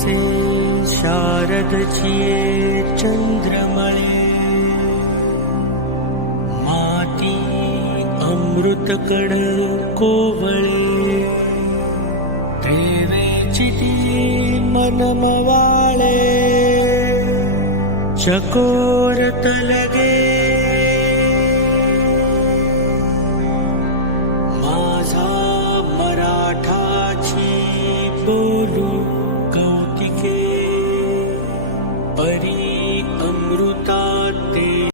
जैसे शारद चंद्रमळे माती अमृत कड कोवळे प्रेमेची ती मनमवाळे चकोरत लगे buddy.